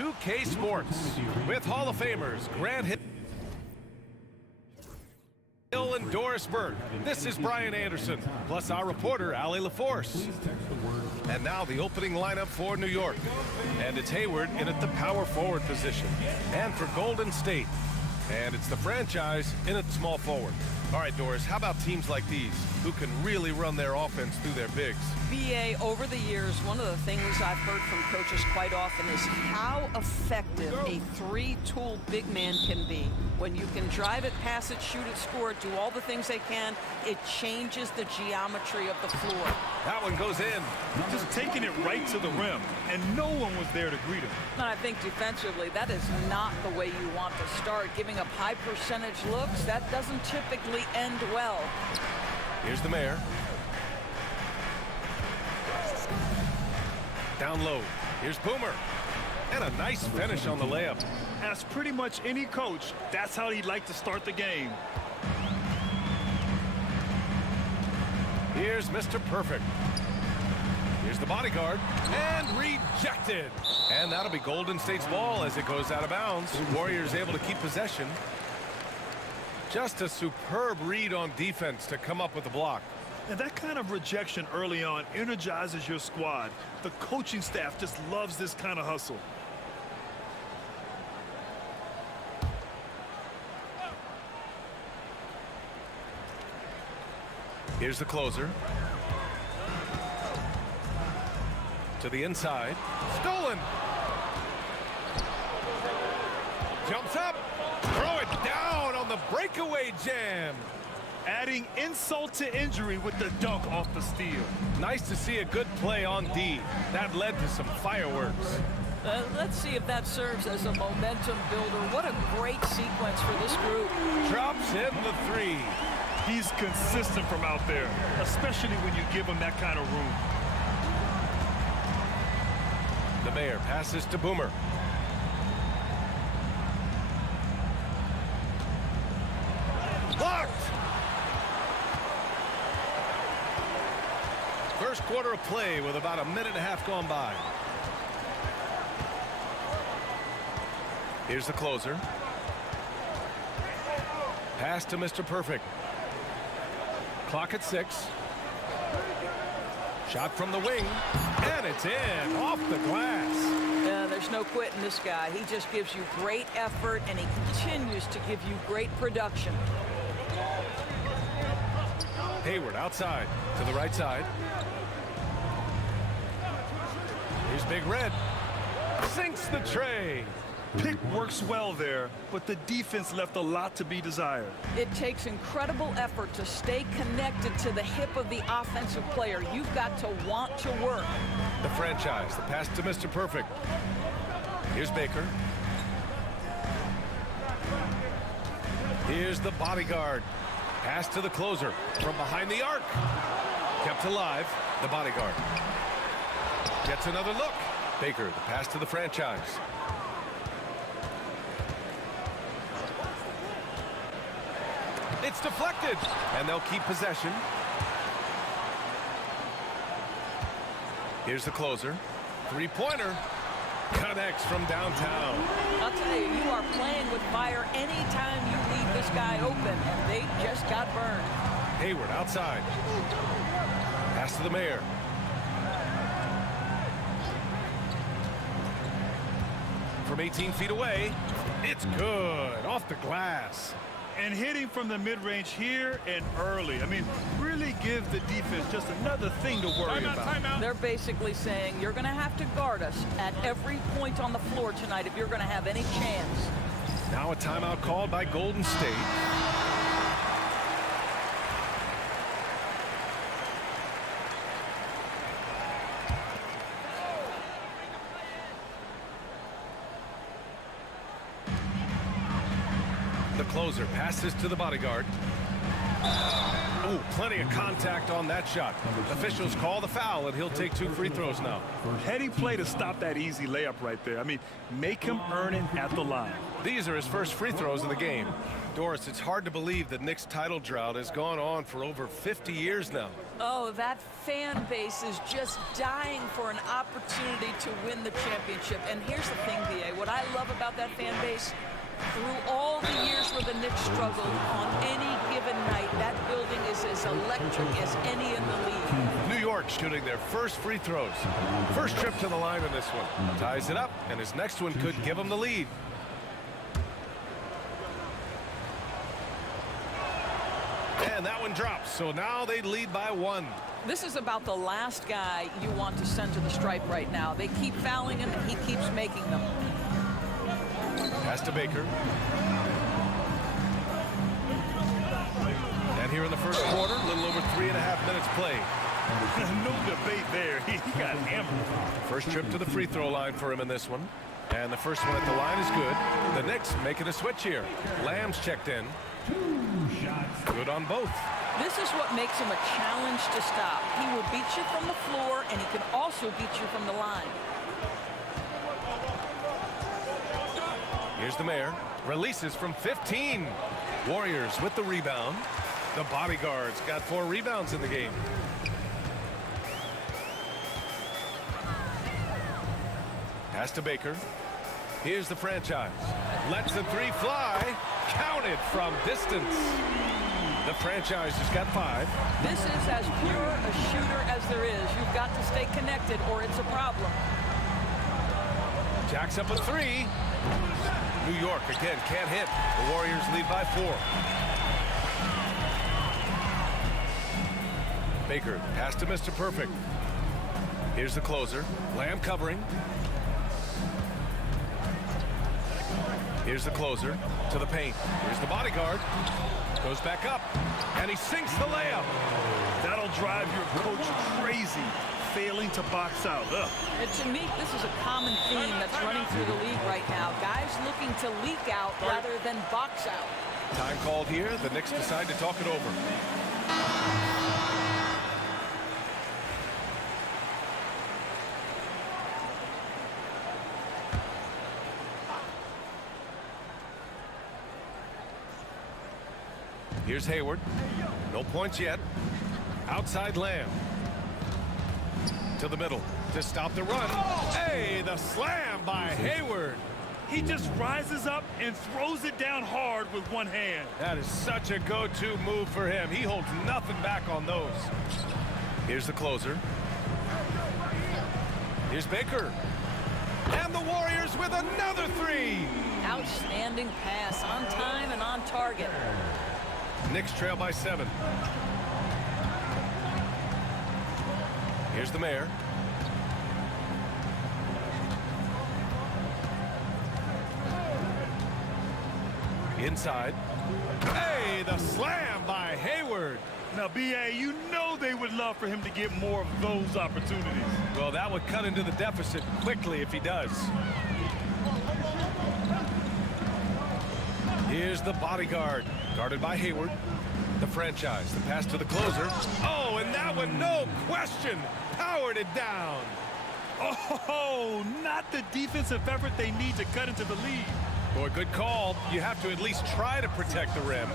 2K Sports with Hall of Famers Grant Hill and Doris Burke. This is Brian Anderson, plus our reporter, Allie LaForce. And now the opening lineup for New York. And it's Hayward in at the power forward position. And for Golden State. And it's the franchise in at small forward. All right, Doris, how about teams like these who can really run their offense through their bigs? BA, over the years, one of the things I've heard from coaches quite often is how effective a three-tool big man can be. When you can drive it, pass it, shoot it, score it, do all the things they can, it changes the geometry of the floor. That one goes in. Just taking it right to the rim, and no one was there to greet him. And I think defensively, that is not the way you want to start. Giving up high percentage looks, that doesn't typically end well. Here's the mayor. Down low. Here's Boomer. And a nice finish on the layup. As pretty much any coach, that's how he'd like to start the game. Here's Mr. Perfect. Here's the bodyguard. And rejected. And that'll be Golden State's ball as it goes out of bounds. Warriors able to keep possession. Just a superb read on defense to come up with the block. And that kind of rejection early on energizes your squad. The coaching staff just loves this kind of hustle. Here's the closer. To the inside. Stolen. Jumps up. Throw it down on the breakaway jam. Adding insult to injury with the dunk off the steal. Nice to see a good play on D. That led to some fireworks. Let's see if that serves as a momentum builder. What a great sequence for this group. Drops in the three. He's consistent from out there, especially when you give him that kind of room. The mayor passes to Boomer. Blocked! First quarter of play with about a minute and a half gone by. Here's the closer. Pass to Mr. Perfect. Clock at 6. Shot from the wing, and it's in, off the glass. There's no quitting this guy. He just gives you great effort, and he continues to give you great production. Hayward outside, to the right side. Here's Big Red. Sinks the tray. Pick works well there, but the defense left a lot to be desired. It takes incredible effort to stay connected to the hip of the offensive player. You've got to want to work. The franchise, the pass to Mr. Perfect. Here's Baker. Here's the bodyguard. Pass to the closer from behind the arc. Kept alive, the bodyguard. Gets another look. Baker, the pass to the franchise. It's deflected, and they'll keep possession. Here's the closer. Three-pointer. Connects from downtown. I'll tell you, you are playing with fire anytime you leave this guy open, and they just got burned. Hayward outside. Pass to the mayor. From 18 feet away, it's good. Off the glass. And hitting from the mid-range here and early. I mean, really give the defense just another thing to worry about. Timeout. They're basically saying you're going to have to guard us at every point on the floor tonight if you're going to have any chance. Now a timeout called by Golden State. The closer passes to the bodyguard. Oh, plenty of contact on that shot. Officials call the foul, and he'll take 2 free throws now. Heady play to stop that easy layup right there. I mean, make him earn it at the line. These are his first free throws of the game. Doris, it's hard to believe that Knicks' title drought has gone on for over 50 years now. Oh, that fan base is just dying for an opportunity to win the championship. And here's the thing, B.A., I love about that fan base, through all the years where the Knicks struggled, on any given night, that building is as electric as any in the league. New York shooting their first free throws. First trip to the line in this one. Ties it up, and his next one could give him the lead. And that one drops, so now they lead by 1. This is about the last guy you want to send to the stripe right now. They keep fouling him, and he keeps making them. Pass to Baker. And here in the first quarter, a little over 3.5 minutes played. No debate there. He got hammered. First trip to the free throw line for him in this one. And the first one at the line is good. The Knicks making a switch here. Lamb's checked in. Good on both. This is what makes him a challenge to stop. He will beat you from the floor, and he can also beat you from the line. Here's the mayor. Releases from 15. Warriors with the rebound. The bodyguards got 4 rebounds in the game. Pass to Baker. Here's the franchise. Lets the 3 fly. Counted from distance. The franchise has got 5. This is as pure a shooter as there is. You've got to stay connected or it's a problem. Jacks up a 3. New York again can't hit. The Warriors lead by 4. Baker pass to Mr. Perfect. Here's the closer. Lamb covering. Here's the closer to the paint. Here's the bodyguard. Goes back up. And he sinks the layup. That'll drive your coach crazy, failing to box out. And to me, this is a common theme that's running through the league right now. Guys looking to leak out rather than box out. Time called here. The Knicks decide to talk it over. Here's Hayward. No points yet. Outside Lamb. To the middle to stop the run. Hey, the slam by Hayward. He just rises up and throws it down hard with one hand. That is such a go-to move for him. He holds nothing back on those. Here's the closer. Here's Baker. And the Warriors with another 3. Outstanding pass, on time and on target. Knicks trail by 7. Here's the mayor. Inside. Hey, the slam by Hayward. Now, B.A., you know they would love for him to get more of those opportunities. Well, that would cut into the deficit quickly if he does. Here's the bodyguard, guarded by Hayward. The franchise, the pass to the closer. Oh, and that one, no question, powered it down. Oh, not the defensive effort they need to cut into the lead. Boy, good call. You have to at least try to protect the rim.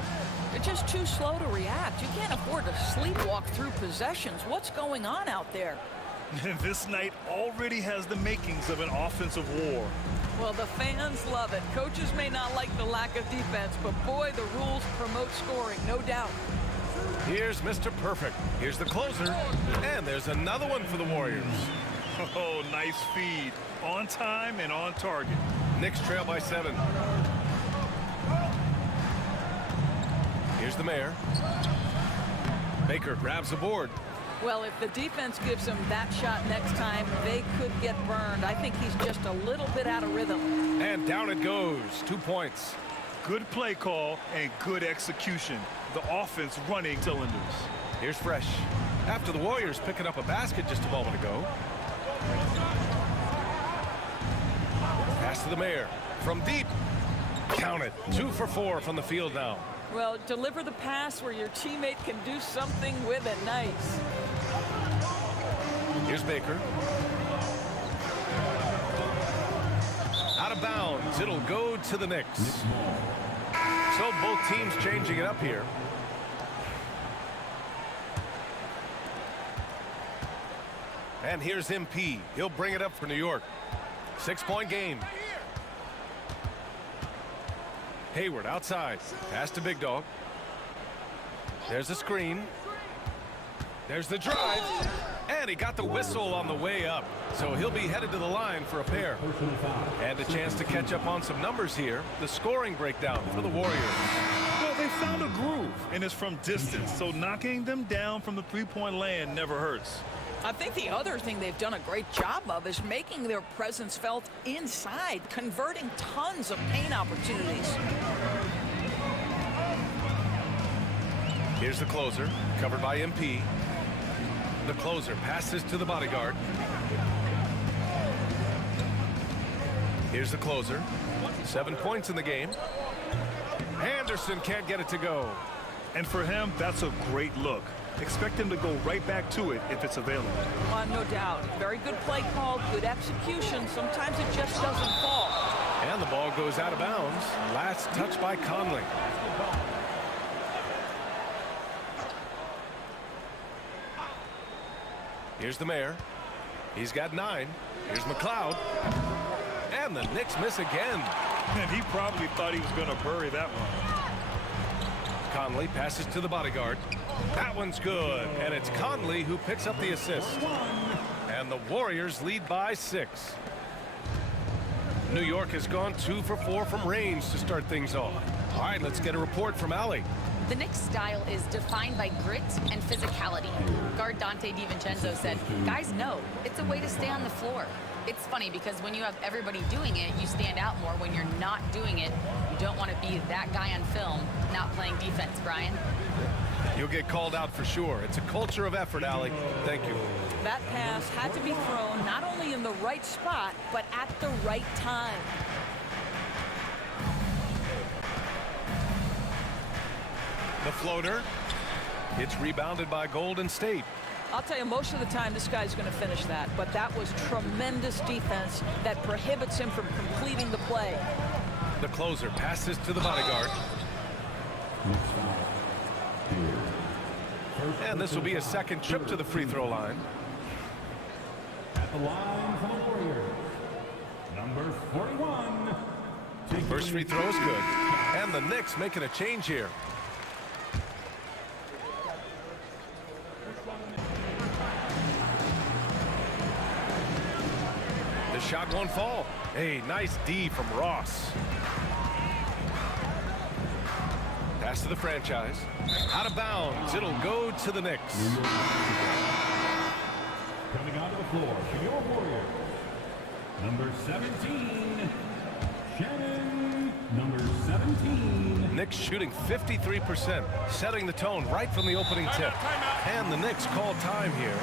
They're just too slow to react. You can't afford to sleepwalk through possessions. What's going on out there? This night already has the makings of an offensive war. Well, the fans love it. Coaches may not like the lack of defense, but boy, the rules promote scoring, no doubt. Here's Mr. Perfect. Here's the closer. And there's another one for the Warriors. Oh, nice feed. On time and on target. Knicks trail by 7. Here's the mayor. Baker grabs the board. Well, if the defense gives him that shot next time, they could get burned. I think he's just a little bit out of rhythm. And down it goes. 2 points. Good play call and good execution. The offense running cylinders. Here's Fresh. After the Warriors picking up a basket just a moment ago. Pass to the mayor. From deep. Count it. 2 for 4 from the field now. Well, deliver the pass where your teammate can do something with it. Nice. Here's Baker. Out of bounds. It'll go to the Knicks. So both teams changing it up here. And here's MP. He'll bring it up for New York. 6-point game. Hayward outside. Pass to Big Dog. There's the screen. There's the drive. And he got the whistle on the way up. So he'll be headed to the line for a pair. And a chance to catch up on some numbers here. The scoring breakdown for the Warriors. Well, they found a groove, and it's from distance. So knocking them down from the three-point land never hurts. I think the other thing they've done a great job of is making their presence felt inside, converting tons of paint opportunities. Here's the closer, covered by MP. The closer passes to the bodyguard. Here's the closer. 7 points in the game. Anderson can't get it to go. And for him, that's a great look. Expect him to go right back to it if it's available. No doubt. Very good play call, good execution. Sometimes it just doesn't fall. And the ball goes out of bounds. Last touch by Conley. Here's the mayor. He's got 9. Here's McLeod. And the Knicks miss again. And he probably thought he was going to bury that one. Conley passes to the bodyguard. That one's good. And it's Conley who picks up the assist. And the Warriors lead by 6. New York has gone 2 for 4 from range to start things off. All right, let's get a report from Allie. The Knicks' style is defined by grit and physicality. Guard Dante DiVincenzo said, guys know it's a way to stay on the floor. It's funny because when you have everybody doing it, you stand out more. When you're not doing it, you don't want to be that guy on film not playing defense, Brian. You'll get called out for sure. It's a culture of effort, Allie. Thank you. That pass had to be thrown not only in the right spot, but at the right time. The floater. It's rebounded by Golden State. I'll tell you, most of the time this guy's going to finish that, but that was tremendous defense that prohibits him from completing the play. The closer passes to the bodyguard. And this will be a second trip to the free throw line. At the line for the Warriors, number 41. First free throw is good. And the Knicks making a change here. The shot won't fall. Hey, nice D from Ross. Pass to the franchise. Out of bounds. It'll go to the Knicks. Coming onto the floor for your Warriors, number 17, Shannon. Number 17. Knicks shooting 53%, setting the tone right from the opening tip. And the Knicks call time here.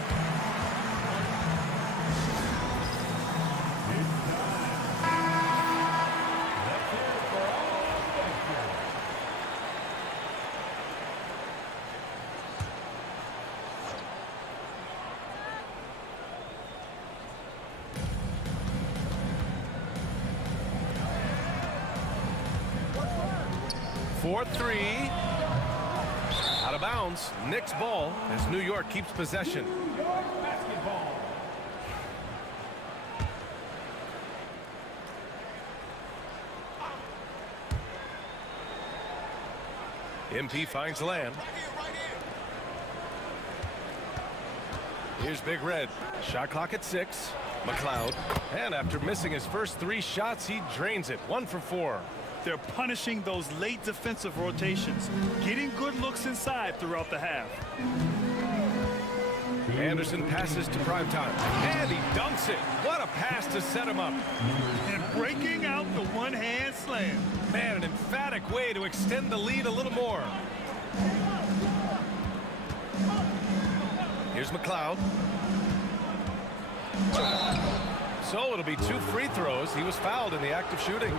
For 3. Out of bounds. Knicks ball as New York keeps possession. Basketball. MP finds Lamb. Here's Big Red. Shot clock at 6. McLeod. And after missing his first 3 shots, he drains it. 1 for 4. They're punishing those late defensive rotations, getting good looks inside throughout the half. Anderson passes to Primetime. And he dunks it. What a pass to set him up. And breaking out the one-hand slam. Man, an emphatic way to extend the lead a little more. Here's McLeod. So it'll be 2 free throws. He was fouled in the act of shooting.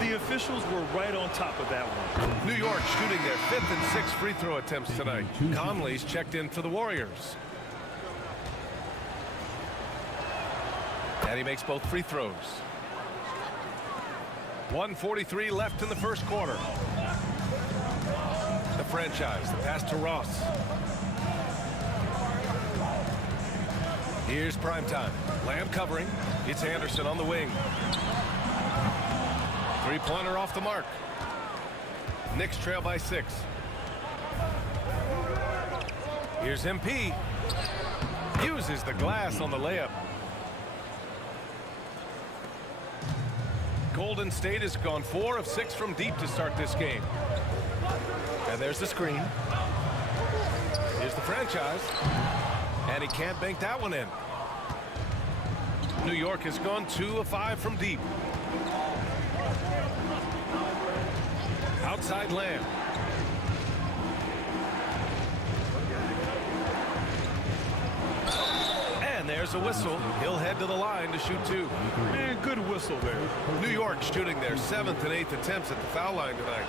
The officials were right on top of that one. New York shooting their 5th and 6th free throw attempts tonight. Conley's checked in for the Warriors. And he makes both free throws. 1:43 left in the first quarter. The franchise, the pass to Ross. Here's Primetime. Lamb covering. It's Anderson on the wing. Three-pointer off the mark. Knicks trail by 6. Here's MP. Uses the glass on the layup. Golden State has gone 4 of 6 from deep to start this game. And there's the screen. Here's the franchise. And he can't bank that one in. New York has gone 2 of 5 from deep. Outside Lamb. And there's a whistle. He'll head to the line to shoot 2. And good whistle there. New York shooting their 7th and 8th attempts at the foul line tonight.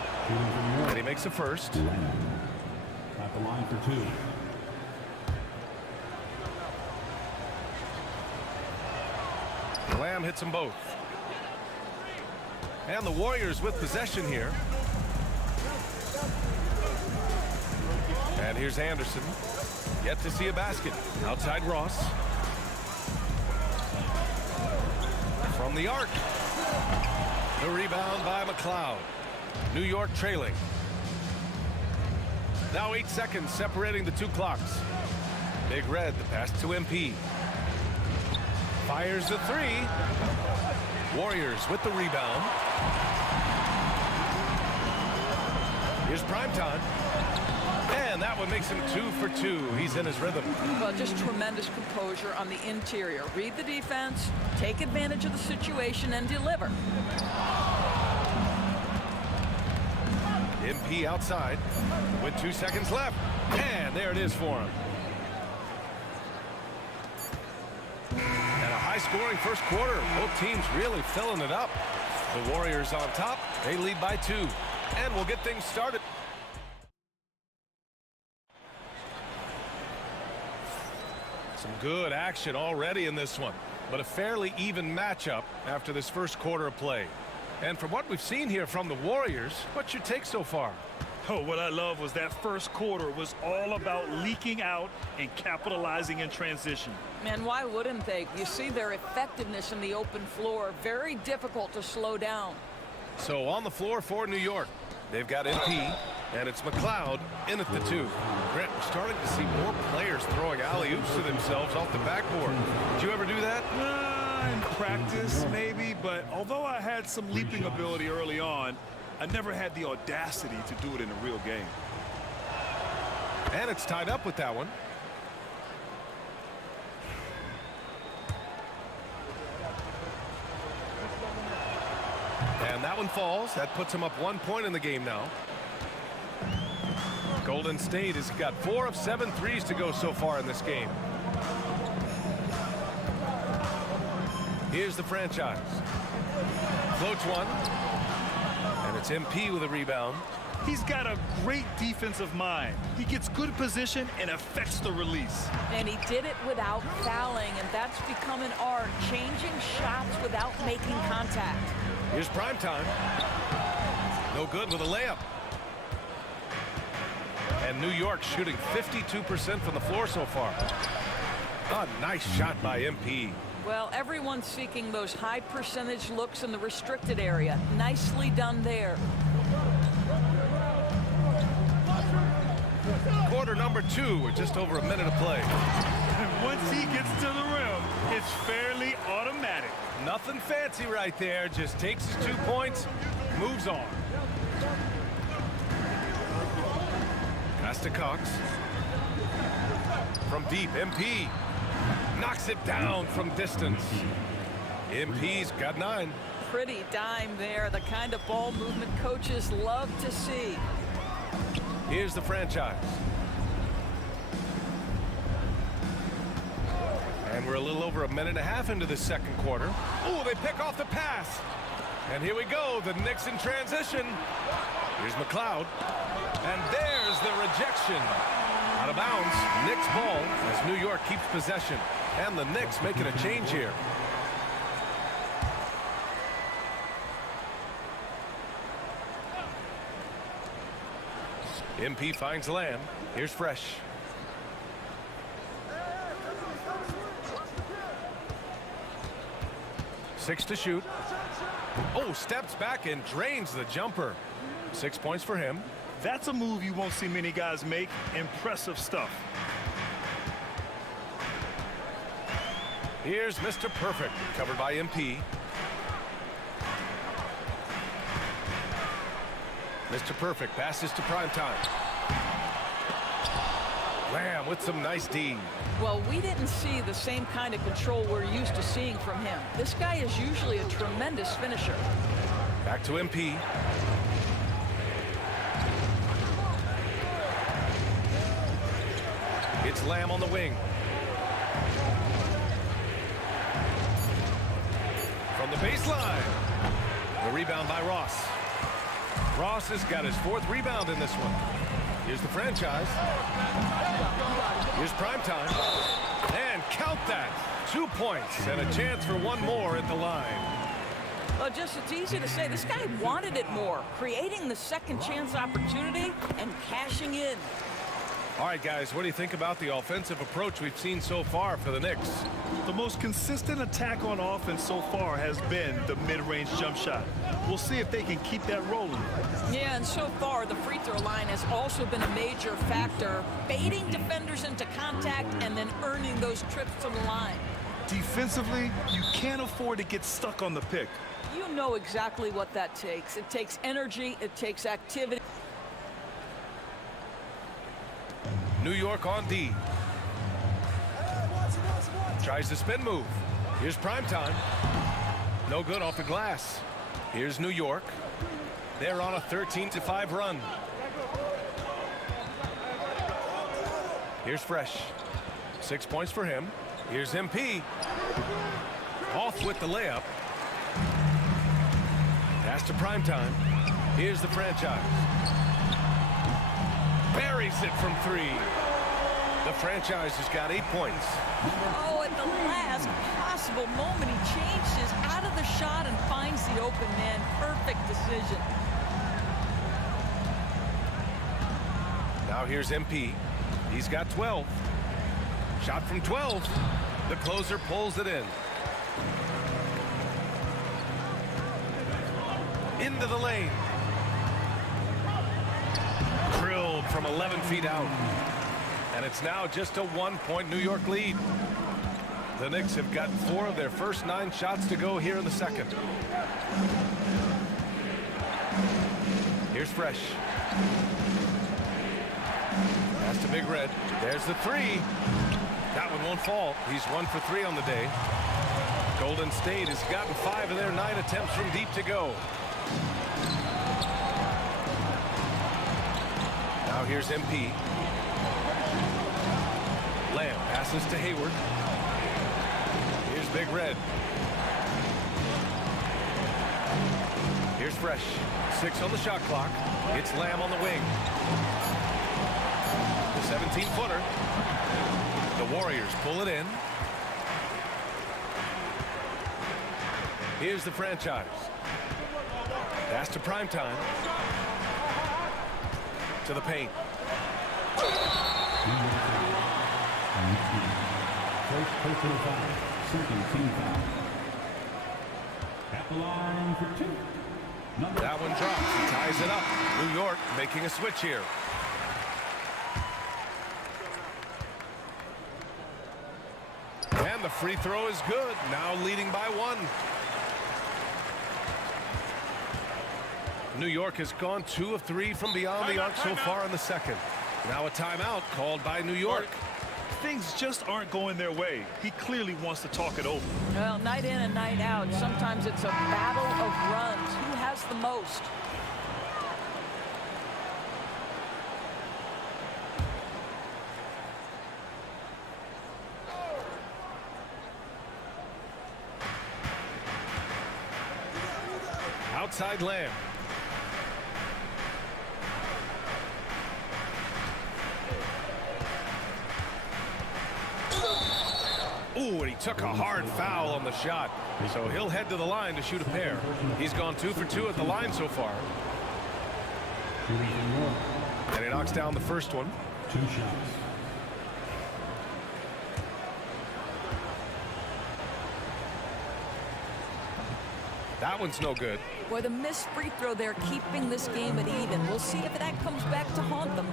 And he makes the first. At the line for 2. Lamb hits them both. And the Warriors with possession here. And here's Anderson. Yet to see a basket. Outside Ross. From the arc. The rebound by McLeod. New York trailing. Now 8 seconds separating the 2 clocks. Big Red, the pass to MP. Fires the 3. Warriors with the rebound. Here's Primetime. And that one makes him 2 for 2. He's in his rhythm. Well, just tremendous composure on the interior. Read the defense, take advantage of the situation, and deliver. MP outside with 2 seconds left. And there it is for him. And a high-scoring first quarter. Both teams really filling it up. The Warriors on top. They lead by 2. And we'll get things started. Some good action already in this one, but a fairly even matchup after this first quarter of play. And from what we've seen here from the Warriors, what's your take so far? Oh, what I love was that first quarter was all about leaking out and capitalizing in transition. And why wouldn't they? You see their effectiveness in the open floor. Very difficult to slow down. So on the floor for New York, they've got MP, and it's McLeod in at the 2. Grant, we're starting to see more players throwing alley-oops to themselves off the backboard. Did you ever do that? In practice, maybe, but although I had some leaping ability early on, I never had the audacity to do it in a real game. And it's tied up with that one. And that one falls. That puts him up 1 point in the game now. Golden State has got 4 of 7 threes to go so far in this game. Here's the franchise. Floats one. And it's MP with a rebound. He's got a great defensive mind. He gets good position and affects the release. And he did it without fouling, and that's become an art, changing shots without making contact. Here's Primetime. No good with a layup. And New York shooting 52% from the floor so far. A nice shot by MP. Well, everyone's seeking those high percentage looks in the restricted area. Nicely done there. Quarter number 2 with just over a minute of play. And once he gets to the rim, it's fairly automatic. Nothing fancy right there. Just takes his 2 points, moves on. Pass to Cox. From deep, MP. Knocks it down from distance. MP's got 9. Pretty dime there. The kind of ball movement coaches love to see. Here's the franchise. And we're a little over a minute and a half into the second quarter. Oh, they pick off the pass. And here we go, the Knicks in transition. Here's McLeod. And there's the rejection. Out of bounds, Knicks ball as New York keeps possession. And the Knicks making a change here. MP finds Lamb. Here's Fresh. Six to shoot. Oh, steps back and drains the jumper. 6 points for him. That's a move you won't see many guys make. Impressive stuff. Here's Mr. Perfect, covered by MP. Mr. Perfect passes to primetime. Lamb with some nice D. Well, we didn't see the same kind of control we're used to seeing from him. This guy is usually a tremendous finisher. Back to MP. It's Lamb on the wing. From the baseline. The rebound by Ross. Ross has got his 4th rebound in this one. Here's the franchise. Here's primetime. And count that. 2 points and a chance for one more at the line. Well, just it's easy to say this guy wanted it more, creating the second chance opportunity and cashing in. All right, guys, what do you think about the offensive approach we've seen so far for the Knicks? The most consistent attack on offense so far has been the mid-range jump shot. We'll see if they can keep that rolling. Yeah, and so far, the free throw line has also been a major factor, baiting defenders into contact and then earning those trips to the line. Defensively, you can't afford to get stuck on the pick. You know exactly what that takes. It takes energy, it takes activity. New York on D. Tries the spin move. Here's primetime. No good off the glass. Here's New York. They're on a 13-5 run. Here's Fresh. 6 points for him. Here's MP. Off with the layup. Pass to primetime. Here's the franchise. Buries it from 3. The franchise has got 8 points. Oh, at the last possible moment, he changes out of the shot and finds the open man. Perfect decision. Now here's MP. He's got 12. Shot from 12. The closer pulls it in. Into the lane. Drilled from 11 feet out. And it's now just a 1-point New York lead. The Knicks have got 4 of their first 9 shots to go here in the second. Here's Fresh. Pass to Big Red. There's the 3. That one won't fall. He's 1 for 3 on the day. Golden State has gotten 5 of their 9 attempts from deep to go. Now here's MP. Lamb passes to Hayward. Here's Big Red. Here's Fresh. 6 on the shot clock. It's Lamb on the wing. The 17-footer. The Warriors pull it in. Here's the franchise. Pass to primetime. To the paint. First personal foul, second team foul. At the line for 2. That one drops. He ties it up. New York making a switch here. And the free throw is good. Now leading by 1. New York has gone 2 of 3 from beyond the arc so far in the second. Now a timeout called by New York. Things just aren't going their way. He clearly wants to talk it over. Well, night in and night out, sometimes it's a battle of runs. Who has the most? Outside Lamb. Ooh, and he took a hard foul on the shot. So he'll head to the line to shoot a pair. He's gone 2 for 2 at the line so far. And he knocks down the first one. 2 shots. That one's no good. Boy, the missed free throw there, keeping this game at even. We'll see if that comes back to haunt them.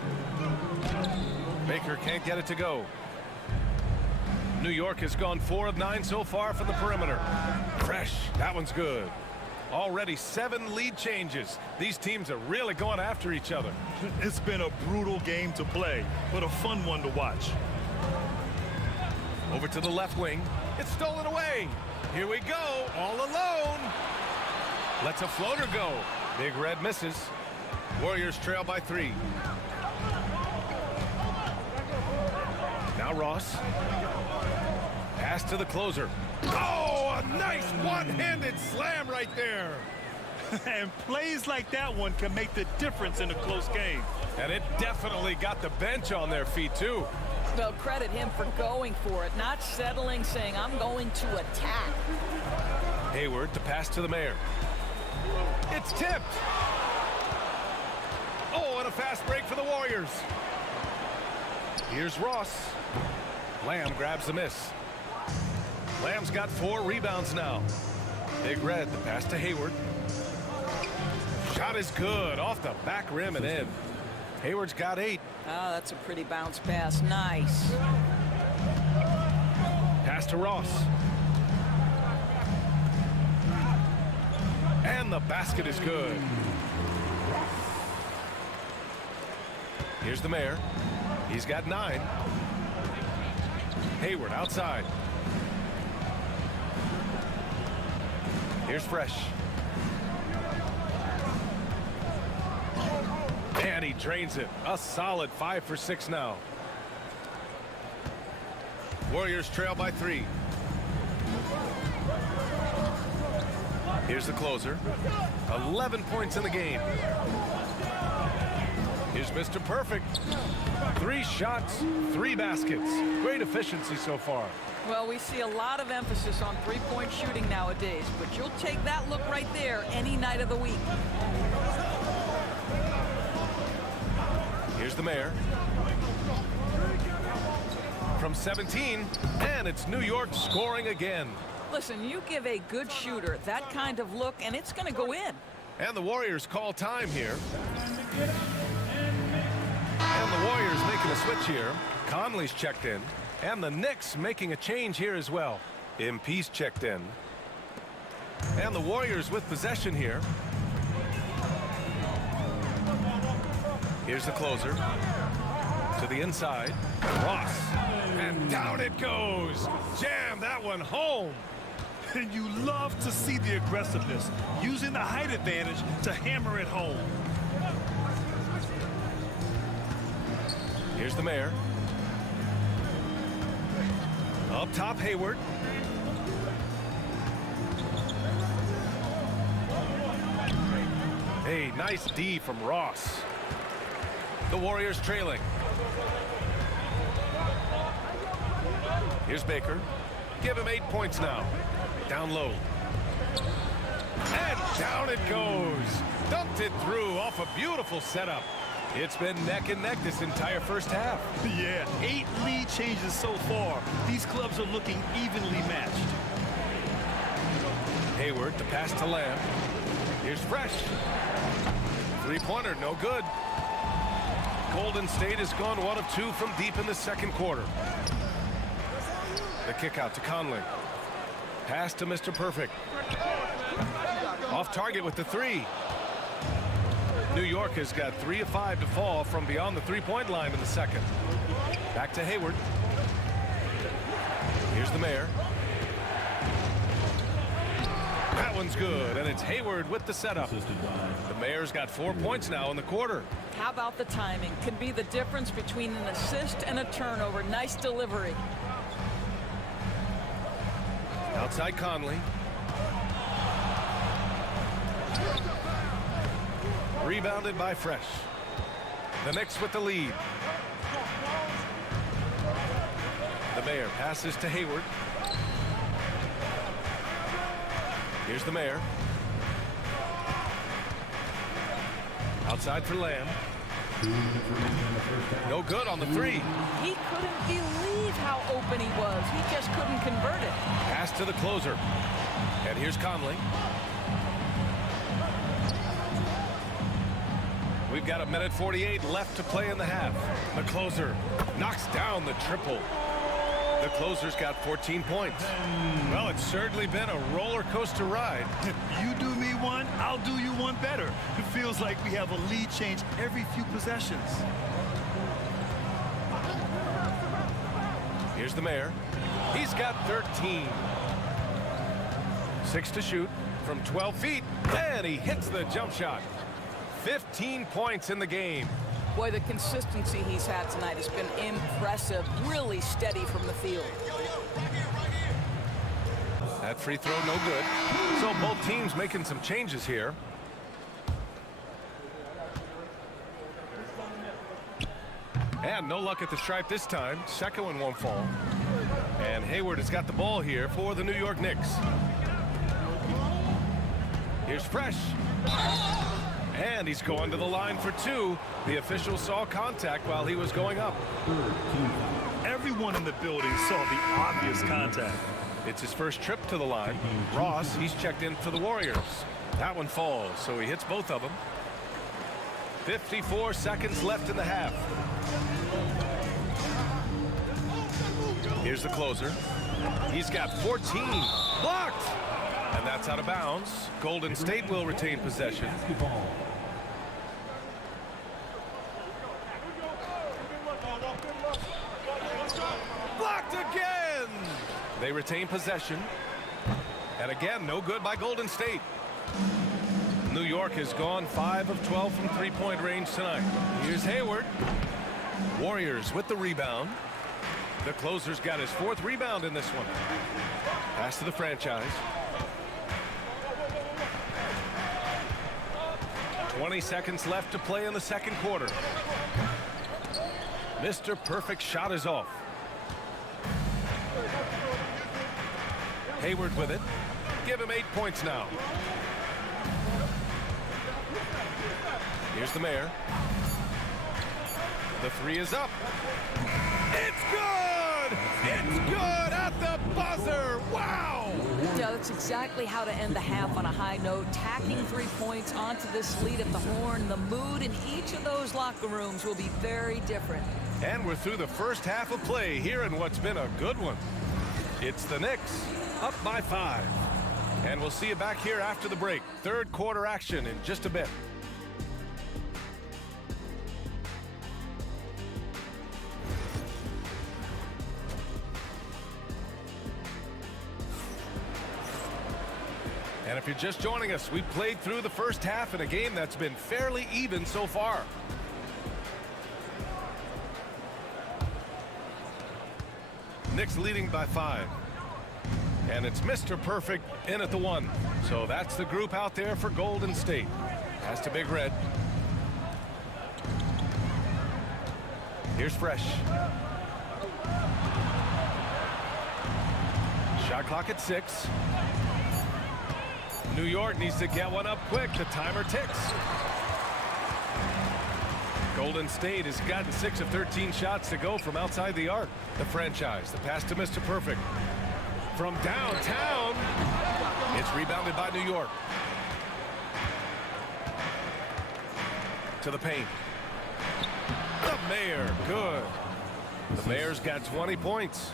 Baker can't get it to go. New York has gone 4 of 9 so far from the perimeter. Fresh, that one's good. Already 7 lead changes. These teams are really going after each other. It's been a brutal game to play, but a fun one to watch. Over to the left wing. It's stolen away. Here we go, all alone. Lets a floater go. Big Red misses. Warriors trail by 3. Now Ross. Pass to the closer. Oh, a nice one-handed slam right there. And plays like that one can make the difference in a close game. And it definitely got the bench on their feet, too. Well, credit him for going for it, not settling, saying, I'm going to attack. Hayward to pass to the mayor. It's tipped. Oh, and a fast break for the Warriors. Here's Ross. Lamb grabs the miss. Lamb's got 4 rebounds now. Big Red, the pass to Hayward. Shot is good, off the back rim and in. Hayward's got 8. Oh, that's a pretty bounce pass. Nice. Pass to Ross. And the basket is good. Here's the mayor. He's got 9. Hayward outside. Here's Fresh. And he drains it. A solid 5 for 6 now. Warriors trail by 3. Here's the closer. 11 points in the game. Here's Mr. Perfect. 3 shots, 3 baskets. Great efficiency so far. Well, we see a lot of emphasis on three-point shooting nowadays, but you'll take that look right there any night of the week. Here's the mayor. From 17, and it's New York scoring again. Listen, you give a good shooter that kind of look, and it's going to go in. And the Warriors call time here. And the Warriors making a switch here. Conley's checked in. And the Knicks making a change here as well. MP's checked in. And the Warriors with possession here. Here's the closer. To the inside. Ross. And down it goes. Jam that one home. And you love to see the aggressiveness, using the height advantage to hammer it home. Here's the mayor. Up top, Hayward. Hey, nice D from Ross. The Warriors trailing. Here's Baker. Give him 8 points now. Down low. And down it goes. Dumped it through off a beautiful setup. It's been neck and neck this entire first half. Yeah, 8 lead changes so far. These clubs are looking evenly matched. Hayward, the pass to Lamb. Here's Fresh. 3-pointer, no good. Golden State has gone 1 of 2 from deep in the second quarter. The kick out to Conley. Pass to Mr. Perfect. Off target with the 3. New York has got 3 of 5 to fall from beyond the 3-point line in the second. Back to Hayward. Here's the mayor. That one's good, and it's Hayward with the setup. The mayor's got 4 points now in the quarter. How about the timing? Can be the difference between an assist and a turnover. Nice delivery. Outside Conley. Rebounded by Fresh. The Knicks with the lead. The mayor passes to Hayward. Here's the mayor. Outside for Lamb. No good on the 3. He couldn't believe how open he was. He just couldn't convert it. Pass to the closer. And here's Conley. got 1:48 left to play in the half. The closer knocks down the triple. The closer's got 14 points. Well, it's certainly been a roller coaster ride. You do me one, I'll do you one better. It feels like we have a lead change every few possessions. Here's the mayor. He's got 13. 6 to shoot from 12 feet, and he hits the jump shot. 15 points in the game. Boy, the consistency he's had tonight has been impressive. Really steady from the field. That free throw no good. So both teams making some changes here. And no luck at the stripe this time. Second one won't fall. And Hayward has got the ball here for the New York Knicks. Here's Fresh. And he's going to the line for two. The official saw contact while he was going up. Everyone in the building saw the obvious contact. It's his first trip to the line. Ross, he's checked in for the Warriors. That one falls, so he hits both of them. 54 seconds left in the half. Here's the closer. He's got 14. Blocked! And that's out of bounds. Golden State will retain possession. Blocked again! They retain possession. And again, no good by Golden State. New York has gone 5 of 12 from three-point range tonight. Here's Hayward. Warriors with the rebound. The closer's got his 4th rebound in this one. Pass to the franchise. 20 seconds left to play in the second quarter. Mr. Perfect shot is off. Hayward with it. Give him 8 points now. Here's the mayor. The three is up. It's good! It's good at the buzzer! Wow! Yeah, that's exactly how to end the half on a high note. Tacking 3 points onto this lead at the horn. The mood in each of those locker rooms will be very different. And we're through the first half of play here in what's been a good one. It's the Knicks up by 5. And we'll see you back here after the break. Third quarter action in just a bit. And if you're just joining us, we played through the first half in a game that's been fairly even so far. Knicks leading by 5. And it's Mr. Perfect in at the 1. So that's the group out there for Golden State. Pass to Big Red. Here's Fresh. Shot clock at 6. New York needs to get one up quick. The timer ticks. Golden State has gotten 6 of 13 shots to go from outside the arc. The franchise, the pass to Mr. Perfect. From downtown, it's rebounded by New York. To the paint. The mayor, good. The mayor's got 20 points.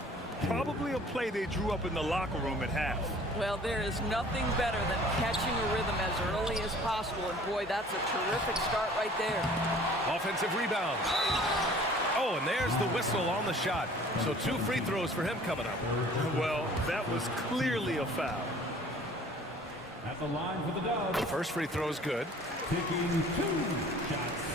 Probably a play they drew up in the locker room at half. Well, there is nothing better than catching a rhythm as early as possible. And boy, that's a terrific start right there. Offensive rebound. Oh, and there's the whistle on the shot. So 2 free throws for him coming up. Well, that was clearly a foul. At the line for the Dubs. The first free throw is good. Taking 2 shots.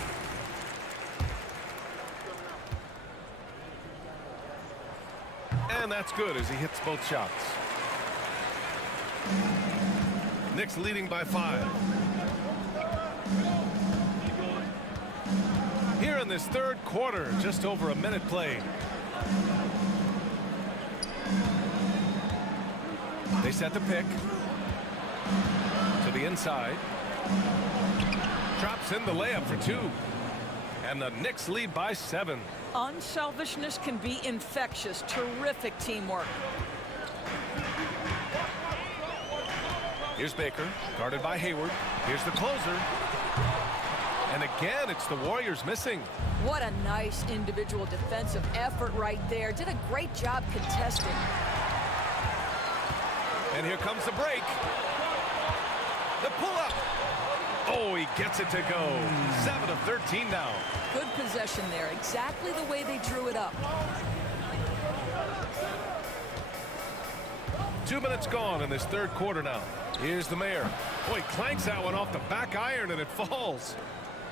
And that's good as he hits both shots. Knicks leading by 5. Here in this third quarter, just over a minute played. They set the pick. To the inside. Drops in the layup for 2. And the Knicks lead by 7. Unselfishness can be infectious. Terrific teamwork. Here's Baker, guarded by Hayward. Here's the closer. And again, it's the Warriors missing. What a nice individual defensive effort right there. Did a great job contesting. And here comes the break. The pull-up. Oh, he gets it to go. 7 of 13 now. Good possession there. Exactly the way they drew it up. 2 minutes gone in this third quarter now. Here's the Mayor. Boy, he clanks that one off the back iron and it falls.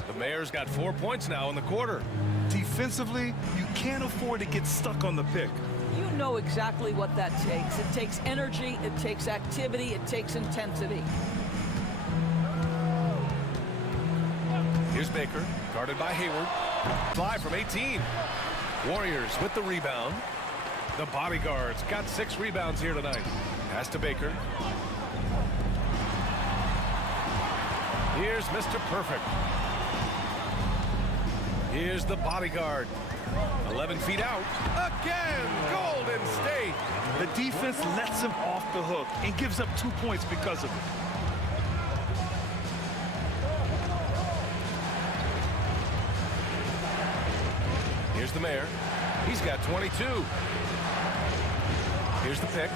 The Mayor's got 4 points now in the quarter. Defensively, you can't afford to get stuck on the pick. You know exactly what that takes. It takes energy, it takes activity, it takes intensity. Here's Baker, guarded by Hayward. Fly from 18. Warriors with the rebound. The bodyguards got 6 rebounds here tonight. Pass to Baker. Here's Mr. Perfect. Here's the bodyguard. 11 feet out. Again, Golden State. The defense lets him off the hook and gives up 2 points because of it. Here's the Mayor. He's got 22. Here's the pick.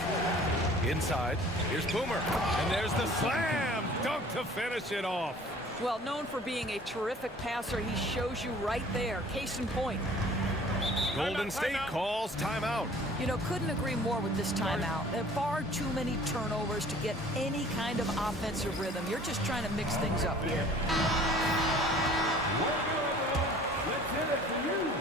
Inside. Here's Boomer. And there's the slam dunk to finish it off. Well, known for being a terrific passer, he shows you right there. Case in point. Golden State calls timeout. You know, couldn't agree more with this timeout. There are far too many turnovers to get any kind of offensive rhythm. You're just trying to mix things up here. Let's hit it for you.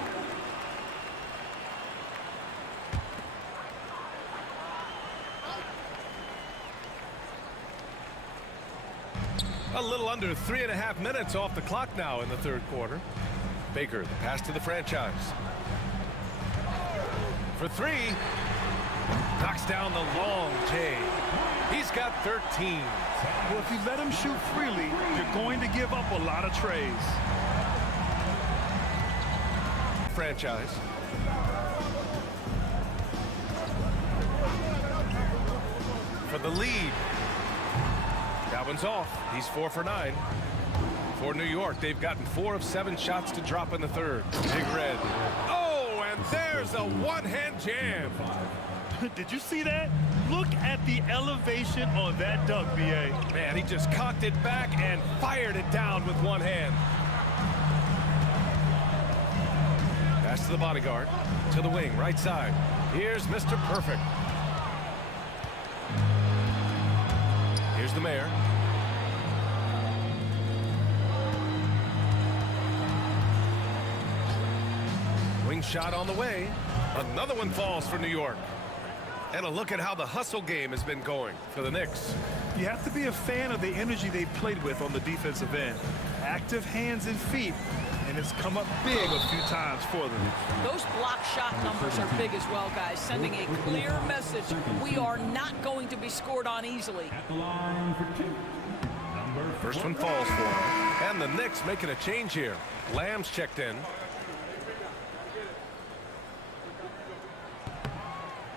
A little under 3.5 minutes off the clock now in the third quarter. Baker, the pass to the franchise. For 3. Knocks down the long J. He's got 13. Well, if you let him shoot freely, you're going to give up a lot of trays. Franchise. For the lead. That one's off. He's 4 for 9. For New York, they've gotten 4 of 7 shots to drop in the third. Big Red. Oh, and there's a one-hand jam. Did you see that? Look at the elevation on that dunk, B.A. Man, he just cocked it back and fired it down with one hand. Pass to the bodyguard. To the wing, right side. Here's Mr. Perfect. Here's the Mayor. Wing shot on the way. Another one falls for New York. And a look at how the hustle game has been going for the Knicks. You have to be a fan of the energy they played with on the defensive end. Active hands and feet, and it's come up big a few times for them. Those block shot numbers are big as well, guys, sending a clear message. We are not going to be scored on easily. At the line for 2. First one falls for him. And the Knicks making a change here. Lamb's checked in.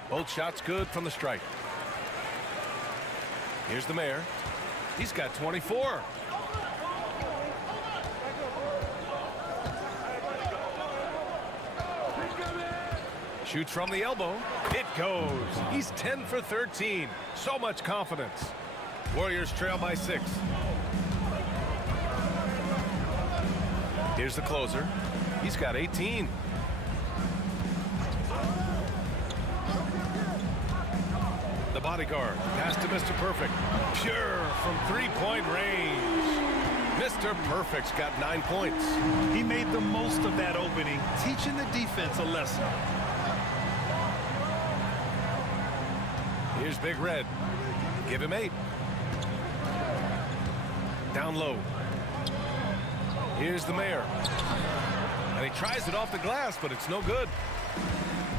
Both shots good from the strike. Here's the Mayor. He's got 24. Shoots from the elbow. It goes. He's 10 for 13. So much confidence. Warriors trail by 6. Here's the closer. He's got 18. The bodyguard. Pass to Mr. Perfect. Pure from 3-point range. Mr. Perfect's got 9 points. He made the most of that opening, teaching the defense a lesson. Here's Big Red. Give him 8. Down low. Here's the Mayor. And he tries it off the glass, but it's no good.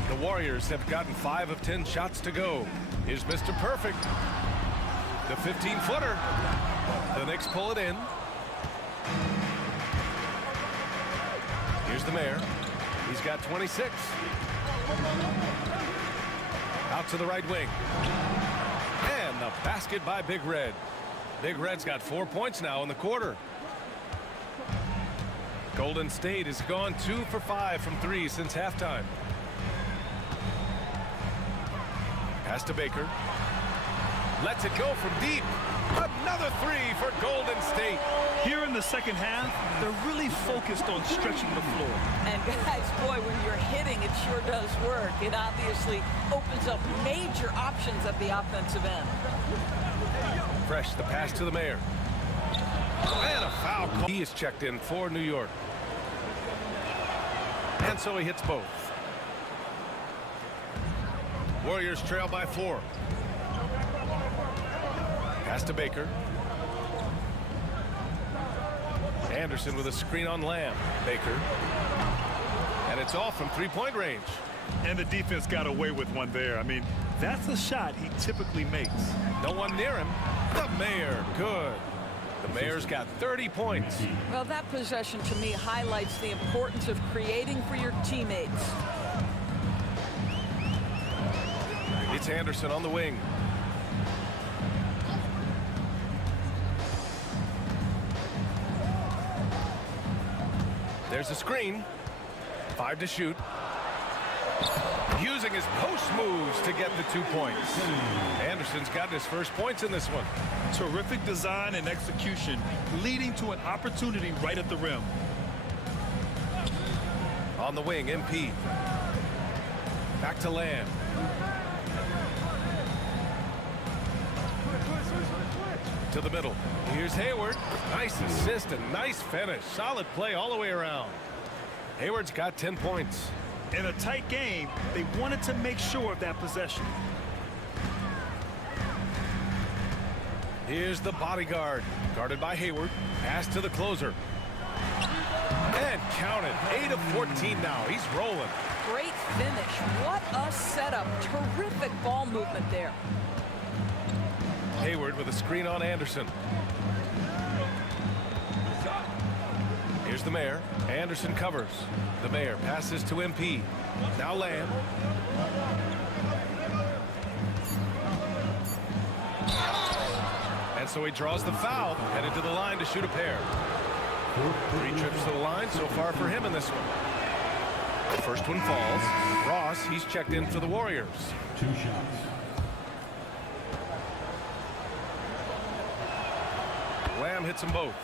The Warriors have gotten 5 of 10 shots to go. Here's Mr. Perfect. The 15-footer. The Knicks pull it in. Here's the Mayor. He's got 26. Out to the right wing. And the basket by Big Red. Big Red's got 4 points now in the quarter. Golden State has gone 2 for 5 from 3 since halftime. Pass to Baker. Lets it go from deep. Another 3 for Golden State. Here in the second half, they're really focused on stretching the floor. And guys, boy, when you're hitting, it sure does work. It obviously opens up major options at the offensive end. Fresh, the pass to the mayor. And a foul call. He is checked in for New York. And so he hits both. Warriors trail by 4. Pass to Baker. Anderson with a screen on Lamb. Baker. And it's off from three-point range. And the defense got away with one there. I mean, that's a shot he typically makes. No one near him. The mayor, good. The mayor's got 30 points. Well, that possession to me highlights the importance of creating for your teammates. It's Anderson on the wing. There's a screen. 5 to shoot. Using his post moves to get the 2 points. Anderson's got his first points in this one. Terrific design and execution, leading to an opportunity right at the rim. On the wing, MP. Back to Lamb. To the middle. Here's Hayward. Nice assist and nice finish. Solid play all the way around. Hayward's got 10 points. In a tight game, they wanted to make sure of that possession. Here's the bodyguard. Guarded by Hayward. Pass to the closer. And counted. 8 of 14 now. He's rolling. Great finish. What a setup. Terrific ball movement there. Hayward with a screen on Anderson. Here's the mayor. Anderson covers. The mayor passes to MP. Now Lamb. And so he draws the foul, headed to the line to shoot a pair. 3 trips to the line so far for him in this one. The first one falls. Ross, he's checked in for the Warriors. 2 shots. Lamb hits them both.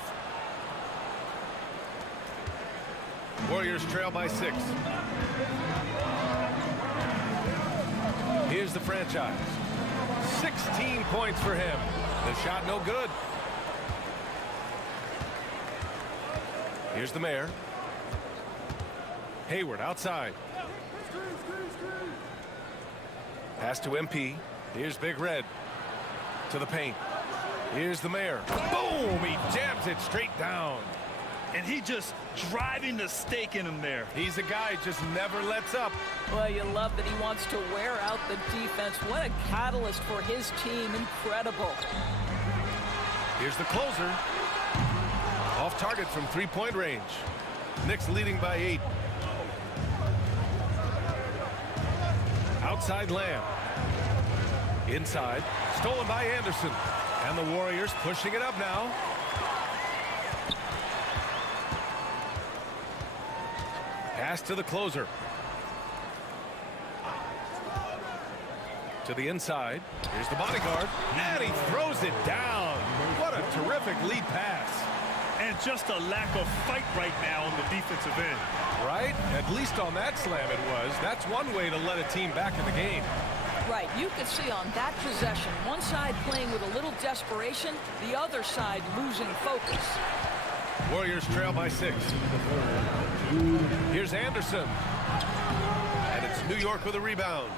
Warriors trail by 6. Here's the franchise. 16 points for him. The shot no good. Here's the mayor. Hayward outside. Pass to MP. Here's Big Red. To the paint. Here's the mayor. Boom! He jams it straight down. And he just driving the stake in him there. He's a guy who just never lets up. Well, you love that he wants to wear out the defense. What a catalyst for his team. Incredible. Here's the closer. Off target from three-point range. Knicks leading by 8. Outside Lamb. Inside. Stolen by Anderson. And the Warriors pushing it up now. Pass to the closer. To the inside. Here's the bodyguard. And he throws it down. What a terrific lead pass. And just a lack of fight right now on the defensive end. Right? At least on that slam it was. That's one way to let a team back in the game. Right, you could see on that possession, one side playing with a little desperation, the other side losing focus. Warriors trail by 6. Here's Anderson. And it's New York with a rebound.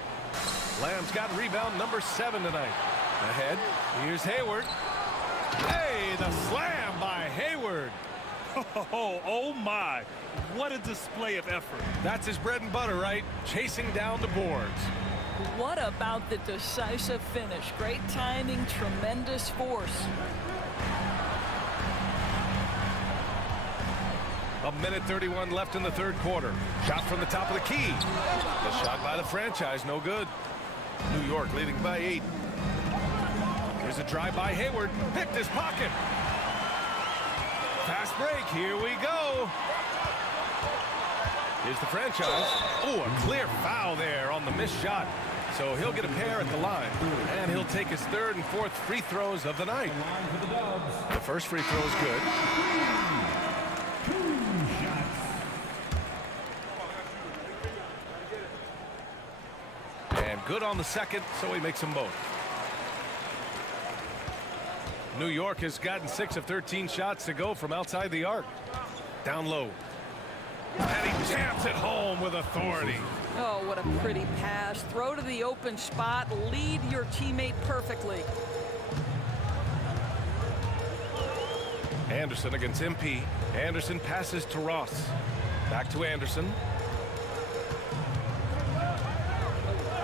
Lamb's got rebound number 7 tonight. Ahead, here's Hayward. Hey, the slam by Hayward. Oh my, what a display of effort. That's his bread and butter, right? Chasing down the boards. What about the decisive finish? Great timing, tremendous force. A minute 31 left in the third quarter. Shot from the top of the key. The shot by the franchise, no good. New York leading by 8. Here's a drive by Hayward. Picked his pocket. Fast break, here we go. Here's the franchise. Oh, a clear foul there on the missed shot. So he'll get a pair at the line, and he'll take his third and fourth free throws of the night. The first free throw is good. And good on the second, so he makes them both. New York has gotten 6 of 13 shots to go from outside the arc. Down low. And he jams it home with authority. Oh, what a pretty pass. Throw to the open spot. Lead your teammate perfectly. Anderson against MP. Anderson passes to Ross. Back to Anderson.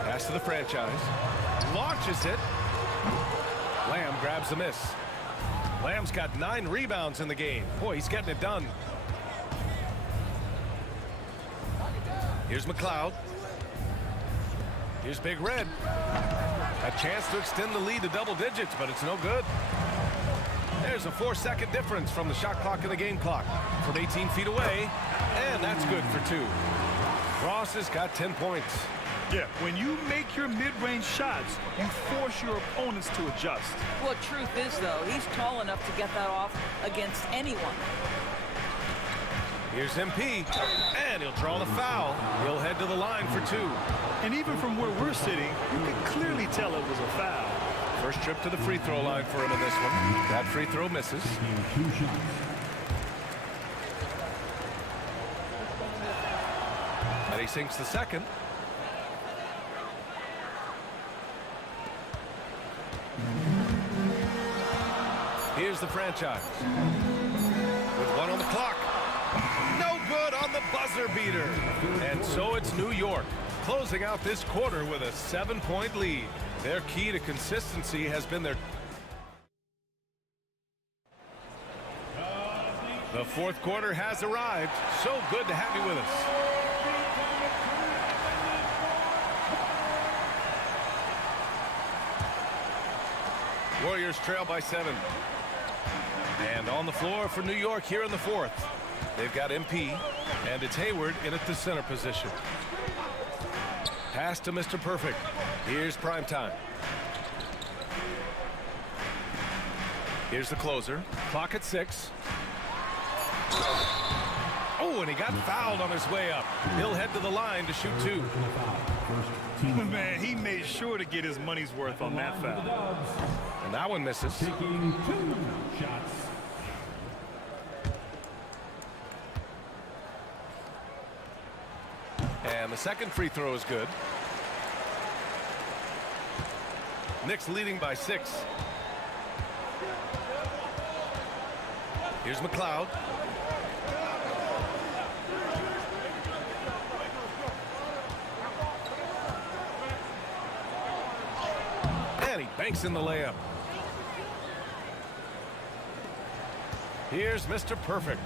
Pass to the franchise. Launches it. Lamb grabs the miss. Lamb's got 9 rebounds in the game. Boy, he's getting it done. Here's McLeod. Here's Big Red. A chance to extend the lead to double digits, but it's no good. There's a 4-second difference from the shot clock and the game clock. From 18 feet away, and that's good for 2. Ross has got 10 points. Yeah, when you make your mid-range shots, you force your opponents to adjust. Well, truth is, though, he's tall enough to get that off against anyone. Here's MP, and he'll draw the foul. He'll head to the line for 2. And even from where we're sitting, you can clearly tell it was a foul. First trip to the free throw line for him in this one. That free throw misses. And he sinks the second. Here's the franchise. With 1 on the clock. No good on the buzzer beater. And so it's New York closing out this quarter with a 7-point lead. Their key to consistency has been their... The fourth quarter has arrived. So good to have you with us. Warriors trail by 7. And on the floor for New York here in the fourth. They've got MP, and it's Hayward in at the center position. Pass to Mr. Perfect. Here's prime time. Here's the closer. Clock at 6. Oh, and he got fouled on his way up. He'll head to the line to shoot 2. Man, he made sure to get his money's worth on that foul. And that one misses. Taking 2 shots. And the second free throw is good. Knicks leading by 6. Here's McLeod. And he banks in the layup. Here's Mr. Perfect.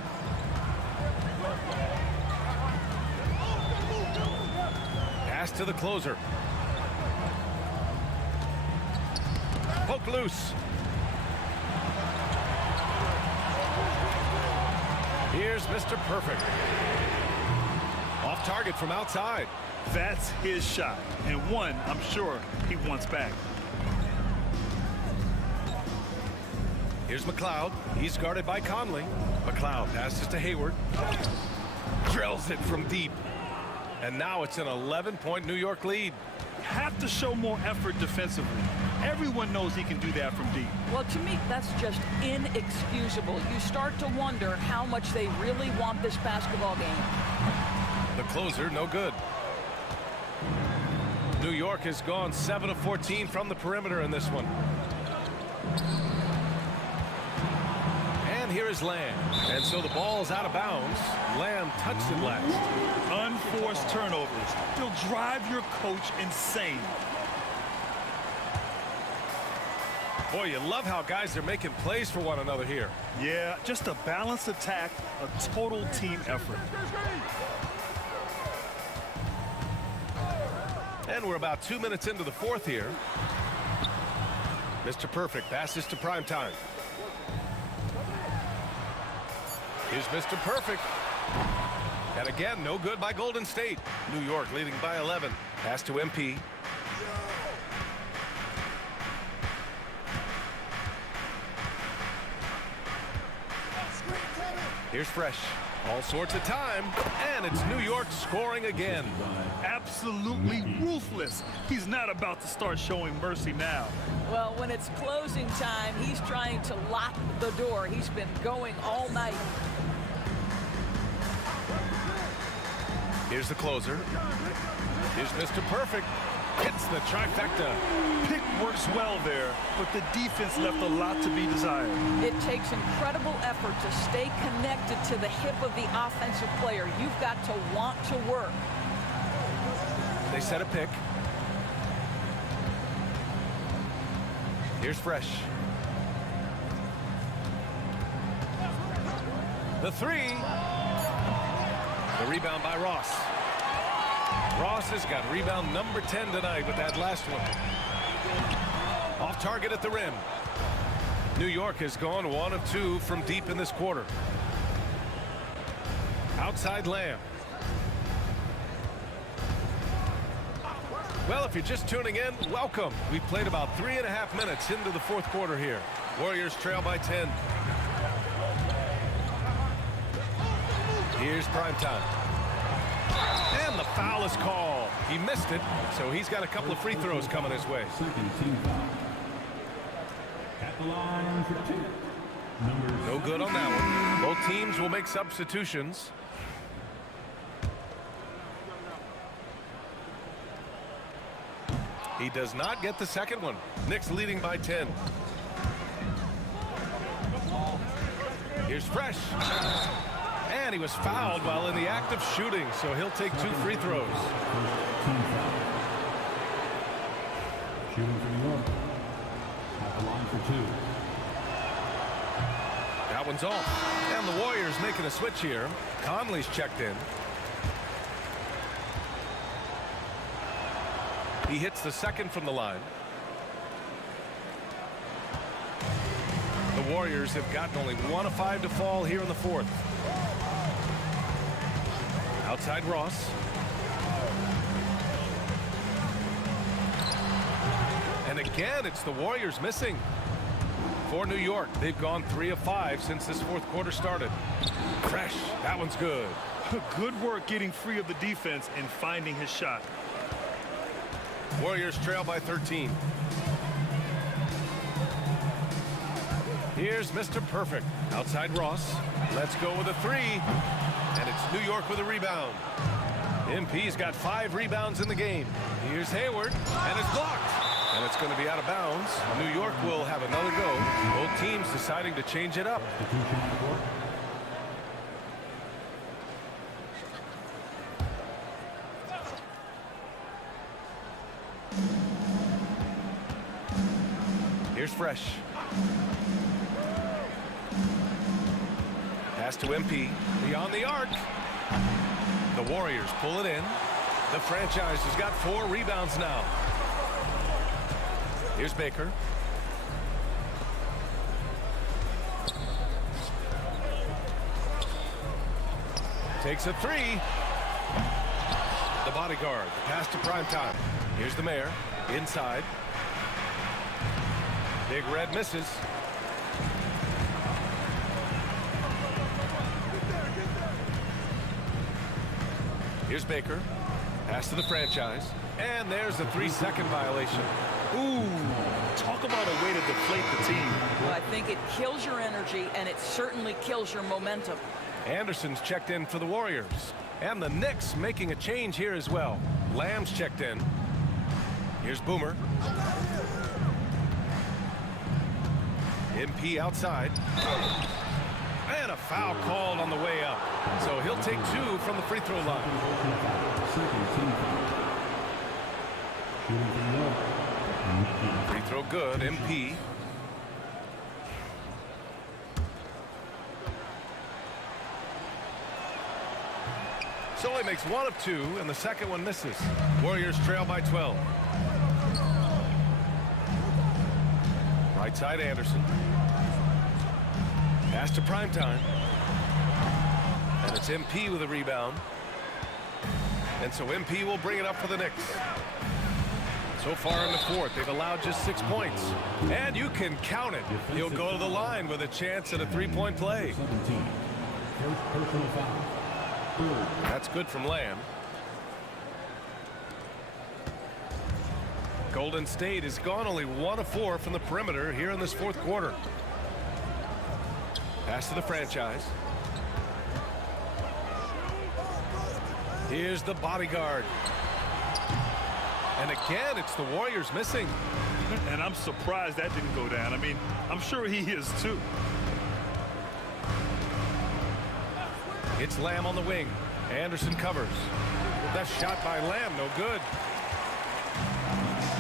Pass to the closer. Poke loose. Here's Mr. Perfect. Off target from outside. That's his shot, and one I'm sure he wants back. Here's McLeod. He's guarded by Conley. McLeod passes to Hayward. Drills it from deep. And now it's an 11-point New York lead. Have to show more effort defensively. Everyone knows he can do that from deep. Well, to me, that's just inexcusable. You start to wonder how much they really want this basketball game. The closer, no good. New York has gone 7 of 14 from the perimeter in this one. And here is Lamb. And so the ball's out of bounds. Lamb touched it last. Unforced turnovers. They'll drive your coach insane. Boy, you love how guys are making plays for one another here. Yeah, just a balanced attack, a total team effort. And we're about 2 minutes into the fourth here. Mr. Perfect passes to prime time. Here's Mr. Perfect. And again, no good by Golden State. New York leading by 11. Pass to MP. Here's Fresh. All sorts of time. And it's New York scoring again. Absolutely ruthless. He's not about to start showing mercy now. Well, when it's closing time, he's trying to lock the door. He's been going all night. Here's the closer. Here's Mr. Perfect. Hits the trifecta. Pick works well there, but the defense left a lot to be desired. It takes incredible effort to stay connected to the hip of the offensive player. You've got to want to work. They set a pick. Here's Fresh. The three. The rebound by Ross. Ross has got rebound number 10 tonight with that last one. Off target at the rim. New York has gone 1 of 2 from deep in this quarter. Outside Lamb. Well, if you're just tuning in, welcome. We've played about 3.5 minutes into the fourth quarter here. Warriors trail by 10. Here's primetime. And the foul is called. He missed it, so he's got a couple of free throws coming his way. Second team foul. At the line for 2. No good on that one. Both teams will make substitutions. He does not get the second one. Knicks leading by 10. Here's Fresh. And he was fouled while in the act of shooting, so he'll take 2 free throws. Team foul. Shooting for New York. At the line for 2. That one's off. And the Warriors making a switch here. Conley's checked in. He hits the second from the line. The Warriors have gotten only 1 of 5 to fall here in the fourth. Outside Ross. And again, it's the Warriors missing. For New York, they've gone 3 of 5 since this fourth quarter started. Fresh, that one's good. Good work getting free of the defense and finding his shot. Warriors trail by 13. Here's Mr. Perfect. Outside Ross. Let's go with a 3. And it's New York with a rebound. MP's got 5 rebounds in the game. Here's Hayward. And it's blocked. And it's going to be out of bounds. New York will have another go. Both teams deciding to change it up. Here's Fresh. Pass to MP. Beyond the arc. The Warriors pull it in. The franchise has got 4 rebounds now. Here's Baker. Takes a 3. The bodyguard. Pass to primetime. Here's the mayor. Inside. Big Red misses. Here's Baker. Pass to the franchise. And there's the 3-second violation. Ooh, talk about a way to deflate the team. Well, I think it kills your energy, and it certainly kills your momentum. Anderson's checked in for the Warriors. And the Knicks making a change here as well. Lamb's checked in. Here's Boomer. MP outside. And a foul called on the way up. So he'll take 2 from the free throw line. Free throw good, MP. So he makes 1 of 2, and the second one misses. Warriors trail by 12. Right side Anderson. Pass to primetime. And it's MP with a rebound. And so MP will bring it up for the Knicks. So far in the fourth, they've allowed just 6 points. And you can count it. He'll go to the line with a chance at a three-point play. 17. First personal foul. That's good from Lamb. Golden State has gone only 1 of 4 from the perimeter here in this fourth quarter. Pass to the franchise. Here's the bodyguard. And again, it's the Warriors missing. And I'm surprised that didn't go down. I mean, I'm sure he is too. It's Lamb on the wing. Anderson covers. That shot by Lamb, no good.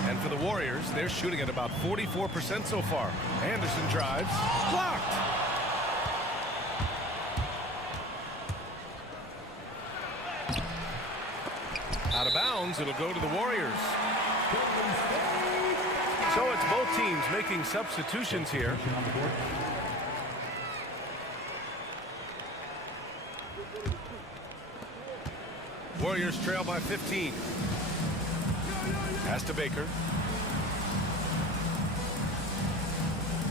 And for the Warriors, they're shooting at about 44% so far. Anderson drives. Blocked. Out of bounds, it'll go to the Warriors. So it's both teams making substitutions here. Warriors trail by 15. Pass to Baker.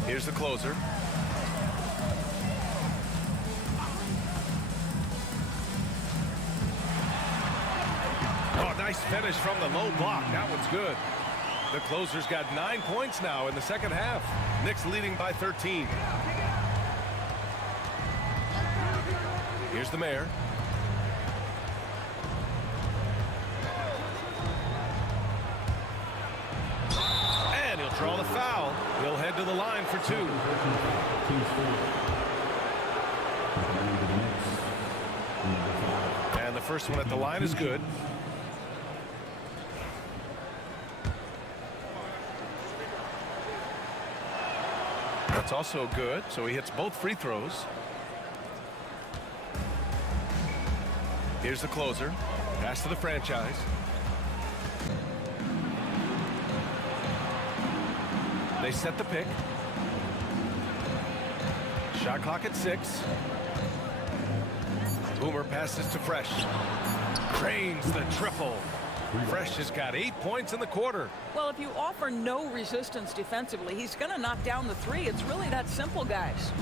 Here's the closer. Oh, nice finish from the low block. That one's good. The closer's got 9 points now in the second half. Knicks leading by 13. Here's the mayor. And he'll draw the foul. He'll head to the line for 2. And the first one at the line is good. That's also good, so he hits both free throws. Here's the closer. Pass to the franchise. They set the pick. Shot clock at 6. Boomer passes to Fresh. Cranes the triple. Fresh has got 8 points in the quarter. Well, if you offer no resistance defensively, he's going to knock down the three. It's really that simple, guys.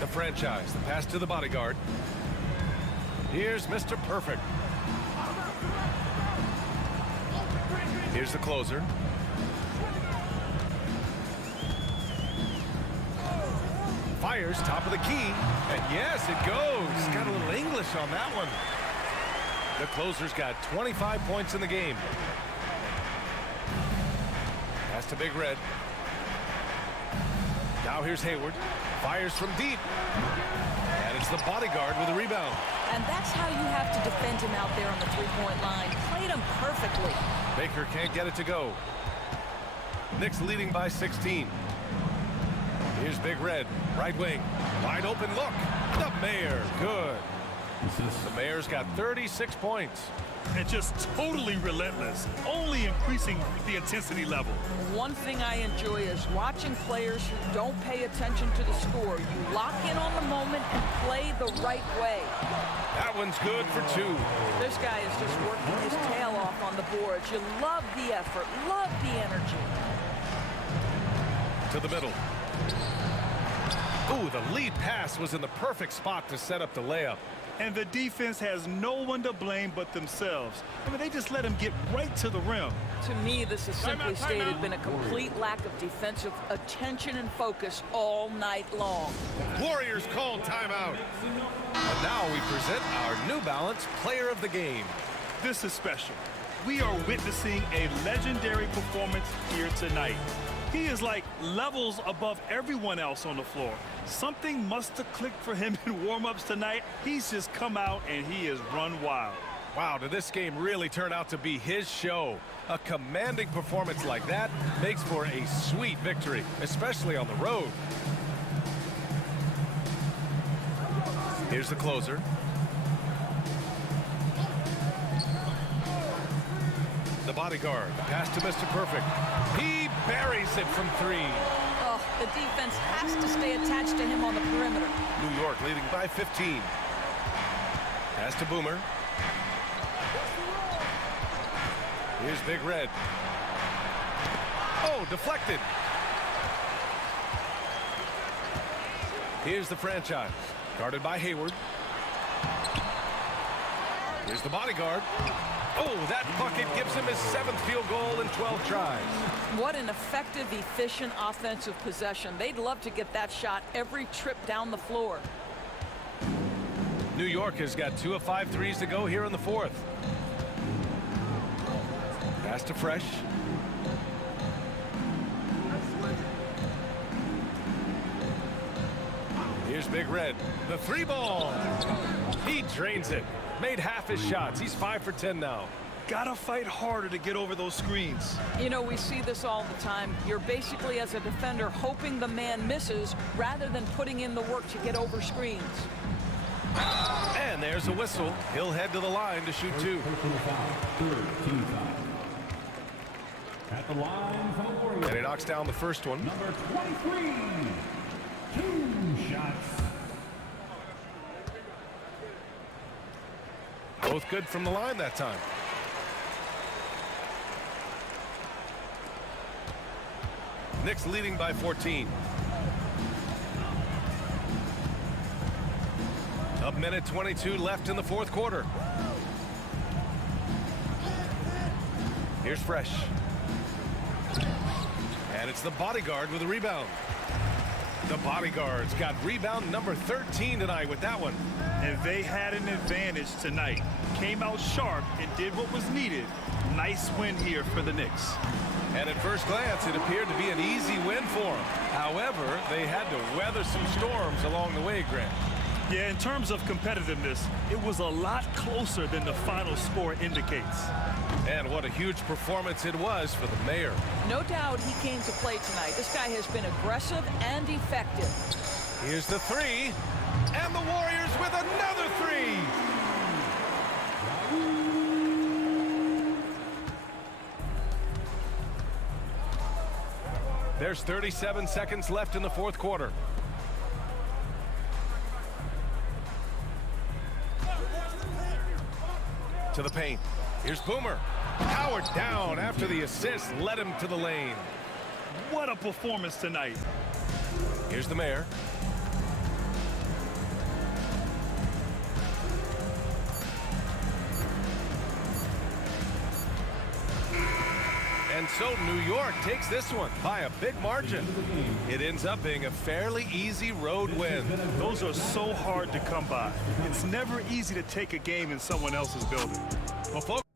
The franchise, the pass to the bodyguard. Here's Mr. Perfect. Here's the closer. Fires top of the key. And yes, it goes. Got a little English on that one. The closer's got 25 points in the game. Pass to Big Red. Now here's Hayward. Fires from deep. And it's the bodyguard with a rebound. And that's how you have to defend him out there on the three-point line. Played him perfectly. Baker can't get it to go. Knicks leading by 16. Here's Big Red. Right wing. Wide open look. The mayor. Good. The mayor's got 36 points. And just totally relentless, only increasing the intensity level. One thing I enjoy is watching players who don't pay attention to the score. You lock in on the moment and play the right way. That one's good for 2. This guy is just working his tail off on the boards. You love the effort, love the energy. To the middle. Ooh, the lead pass was in the perfect spot to set up the layup. And the defense has no one to blame but themselves. I mean, they just let him get right to the rim. To me, this has simply stated been a complete lack of defensive attention and focus all night long. Warriors call timeout. And now we present our New Balance Player of the Game. This is special. We are witnessing a legendary performance here tonight. He is like levels above everyone else on the floor. Something must have clicked for him in warm-ups tonight. He's just come out and he has run wild. Wow, did this game really turn out to be his show? A commanding performance like that makes for a sweet victory, especially on the road. Here's the closer. The bodyguard, pass to Mr. Perfect. He buries it from 3. Oh, the defense has to stay attached to him on the perimeter. New York leading by 15. Pass to Boomer. Here's Big Red. Oh, deflected. Here's the franchise. Guarded by Hayward. Here's the bodyguard. Oh, that bucket gives him his 7th field goal in 12 tries. What an effective, efficient offensive possession. They'd love to get that shot every trip down the floor. New York has got 2 of 5 threes to go here in the 4th. Pass to Fresh. Here's Big Red. The 3 ball. He drains it. Made half his shots. He's 5 for 10 now. Gotta fight harder to get over those screens. You know, we see this all the time. You're basically, as a defender, hoping the man misses rather than putting in the work to get over screens. And there's a whistle. He'll head to the line to shoot 2. Personal foul. Third team foul. At the line for the Warriors. And he knocks down the first one. Number 23. 2 shots. Both good from the line that time. Knicks leading by 14. A minute 22 left in the 4th quarter. Here's Fresh. And it's the bodyguard with a rebound. The bodyguard's got rebound number 13 tonight with that one. And they had an advantage tonight. Came out sharp and did what was needed. Nice win here for the Knicks. And at first glance, it appeared to be an easy win for them. However, they had to weather some storms along the way, Grant. Yeah, in terms of competitiveness, it was a lot closer than the final score indicates. And what a huge performance it was for the mayor. No doubt he came to play tonight. This guy has been aggressive and effective. Here's the 3. And the Warriors with another 3. There's 37 seconds left in the 4th quarter. To the paint. Here's Boomer. Powered down after the assist led him to the lane. What a performance tonight. Here's the mayor. And so New York takes this one by a big margin. It ends up being a fairly easy road win. Those are so hard to come by. It's never easy to take a game in someone else's building. Well, folks.